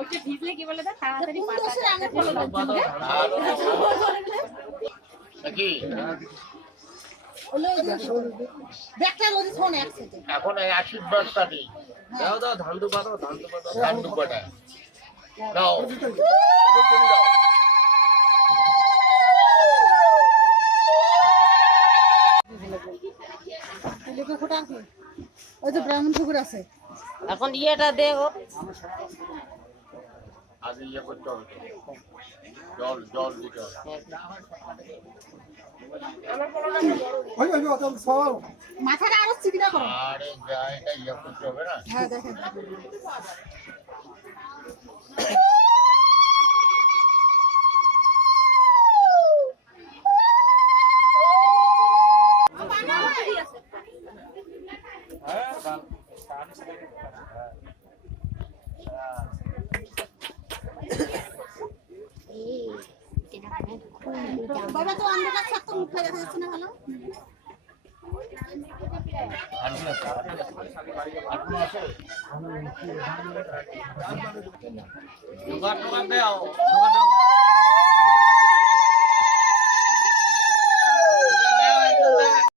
ওকে ভিজলে কি বলে তাড়াতাড়ি পাতা নাকি এখন আশীর্বাদ কাটি দাও দাও ধান দুপা দাও ধান দুপাটা দাও ওই তো ব্রাহ্মণ ঠাকুর আছে এখন ইয়েটা দেখো আগে ইয়ে করতে হবে জল জল দিতে হবে মাথাটা আরো চিকনা করো আরে যা এটা ইয়ে করতে হবে না হ্যাঁ দেখেন বাবা তো অন্ধকার থাকতো মুখ দেখা যাচ্ছে না ভালো দোকান দাও